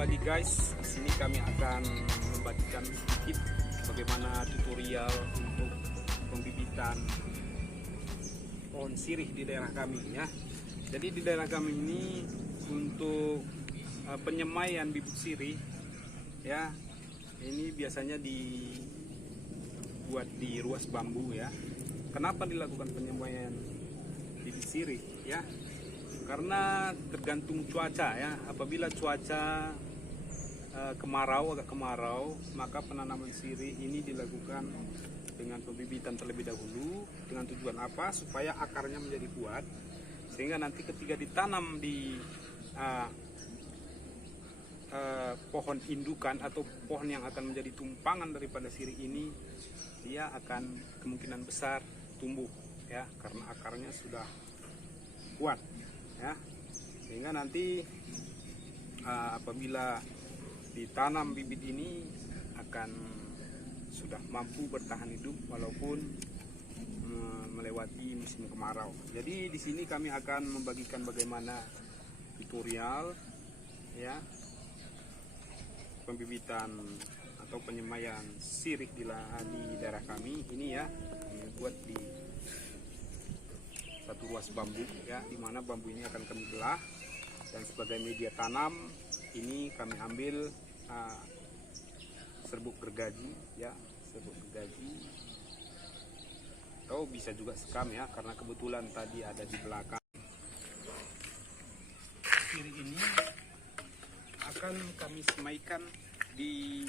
pagi guys. Di sini kami akan membagikan sedikit bagaimana tutorial untuk pembibitan pohon sirih di daerah kami ya. Jadi di daerah kami ini untuk penyemaian bibit sirih ya, ini biasanya dibuat di ruas bambu ya. Kenapa dilakukan penyemaian bibit sirih ya? Karena tergantung cuaca ya. Apabila cuaca agak kemarau, maka penanaman sirih ini dilakukan dengan pembibitan terlebih dahulu. Dengan tujuan apa? Supaya akarnya menjadi kuat, sehingga nanti ketika ditanam di pohon indukan atau pohon yang akan menjadi tumpangan daripada sirih ini, dia akan kemungkinan besar tumbuh ya, karena akarnya sudah kuat ya. Sehingga nanti apabila ditanam bibit ini akan sudah mampu bertahan hidup walaupun melewati musim kemarau. Jadi di sini kami akan membagikan bagaimana tutorial ya pembibitan atau penyemaian sirih di daerah kami ini ya. Kami buat di satu ruas bambu ya, dimana bambu ini akan kami belah, dan sebagai media tanam ini kami ambil serbuk gergaji ya, serbuk gergaji atau bisa juga sekam ya, karena kebetulan tadi ada di belakang. Sirih ini akan kami semaikan di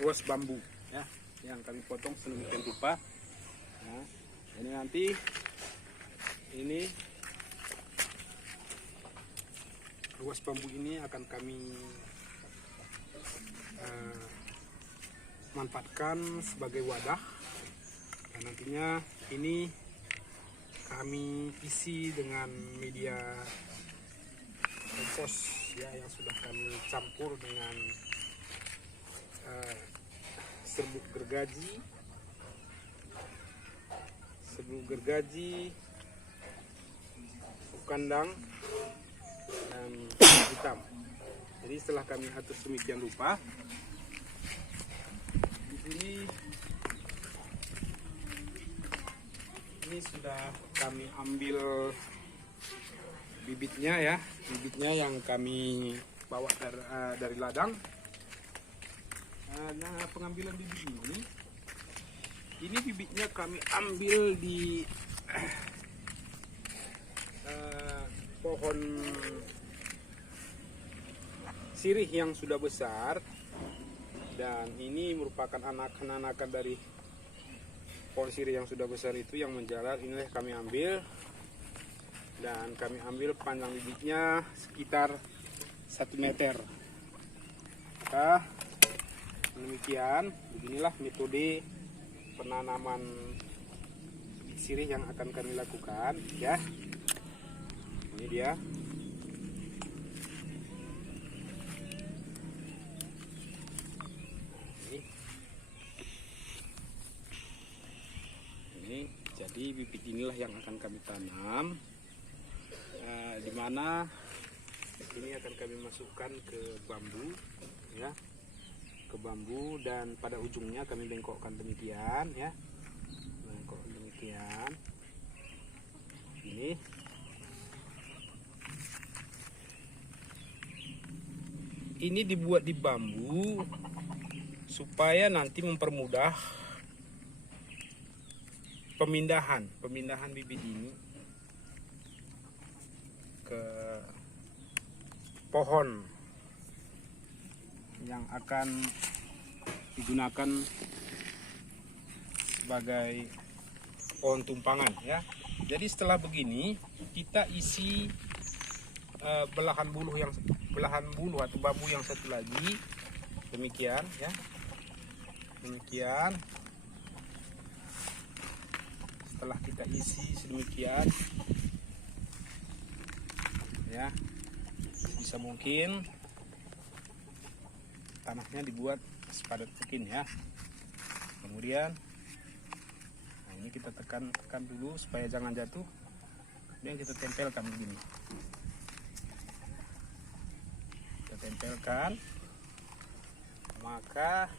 ruas bambu ya, yang kami potong sedemikian rupa. Nah, ini nanti ini ruas bambu ini akan kami manfaatkan sebagai wadah, dan nantinya ini kami isi dengan media kompos ya, yang sudah kami campur dengan serbuk gergaji, kandang dan hitam. Jadi setelah kami atur sedemikian rupa, di sini ini sudah kami ambil bibitnya ya, bibitnya yang kami bawa dari ladang. Nah, pengambilan bibit ini bibitnya kami ambil di pohon sirih yang sudah besar, dan ini merupakan anakan dari pohon sirih yang sudah besar itu yang menjalar. Inilah kami ambil, dan kami ambil panjang bibitnya sekitar 1 meter. Maka demikian, beginilah metode penanaman bibit sirih yang akan kami lakukan ya. Ini dia. Ini jadi bibit inilah yang akan kami tanam, dimana ini akan kami masukkan ke bambu ya, ke bambu, dan pada ujungnya kami bengkokkan demikian ya, bengkok demikian. Ini dibuat di bambu supaya nanti mempermudah pemindahan bibit ini ke pohon yang akan digunakan sebagai pohon tumpangan ya. Jadi setelah begini kita isi belahan bulu atau bambu yang satu lagi demikian ya, demikian. Setelah kita isi sedemikian ya, bisa mungkin tanahnya dibuat sepadat mungkin ya. Kemudian ini kita tekan dulu supaya jangan jatuh, kemudian kita tempelkan begini. Kita tempelkan. Maka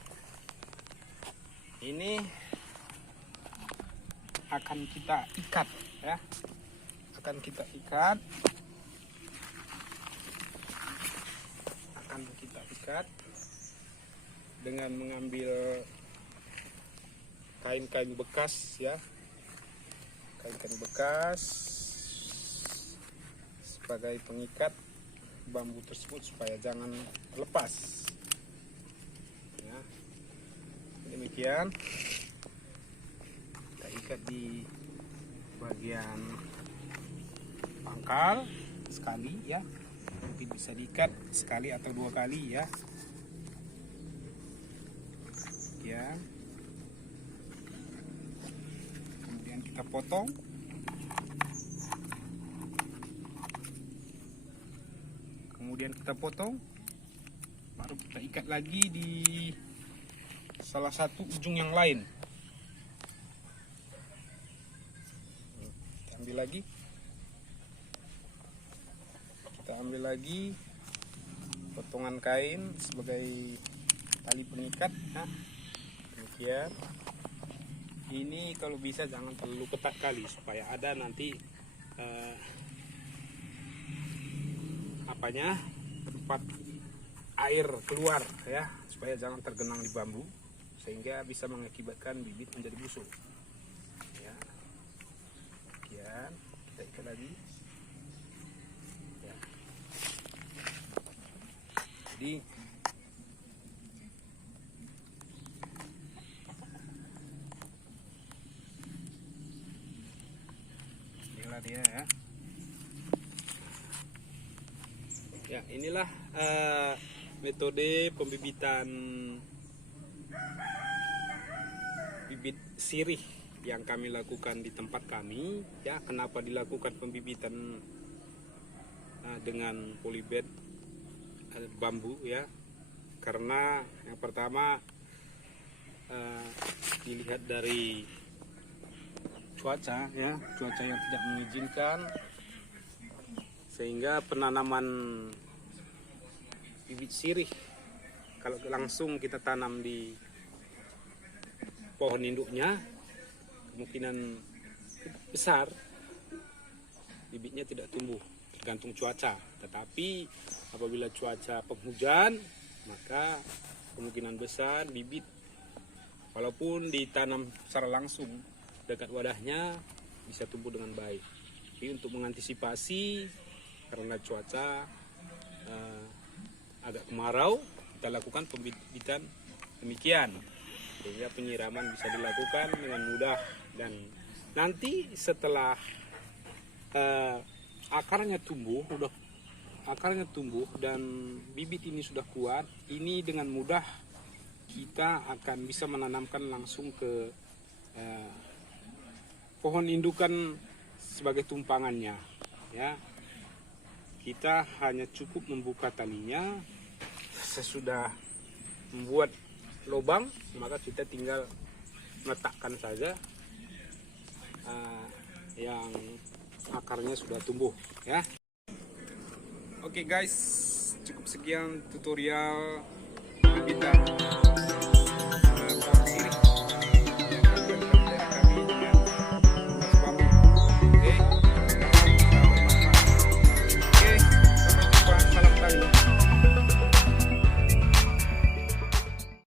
ini akan kita ikat ya. Akan kita ikat. Dengan mengambil kain-kain bekas ya. Kain-kain bekas sebagai pengikat bambu tersebut supaya jangan lepas ya. Demikian kita ikat di bagian pangkal sekali ya, mungkin bisa diikat sekali atau 2 kali ya. Kemudian kita potong. Baru kita ikat lagi di salah satu ujung yang lain. Kita ambil lagi potongan kain sebagai tali pengikat ya. Demikian. Ini kalau bisa jangan terlalu ketat kali supaya ada nanti tempat air keluar ya, supaya jangan tergenang di bambu sehingga bisa mengakibatkan bibit menjadi busuk ya. Demikian, kita ikat lagi ya. Jadi inilah dia ya. Ya, inilah metode pembibitan bibit sirih yang kami lakukan di tempat kami ya. Kenapa dilakukan pembibitan dengan polybed bambu ya? Karena yang pertama dilihat dari cuaca ya, cuaca yang tidak mengizinkan, sehingga penanaman bibit sirih kalau langsung kita tanam di pohon induknya kemungkinan besar bibitnya tidak tumbuh, tergantung cuaca. Tetapi apabila cuaca penghujan, maka kemungkinan besar bibit walaupun ditanam secara langsung dekat wadahnya bisa tumbuh dengan baik. Tapi untuk mengantisipasi karena cuaca agak kemarau, kita lakukan pembibitan demikian sehingga penyiraman bisa dilakukan dengan mudah. Dan nanti setelah akarnya tumbuh dan bibit ini sudah kuat, ini dengan mudah kita akan bisa menanamkan langsung ke pohon indukan sebagai tumpangannya ya. Kita hanya cukup membuka talinya, sesudah membuat lubang maka kita tinggal meletakkan saja yang akarnya sudah tumbuh ya. Oke guys, cukup sekian tutorial bibitan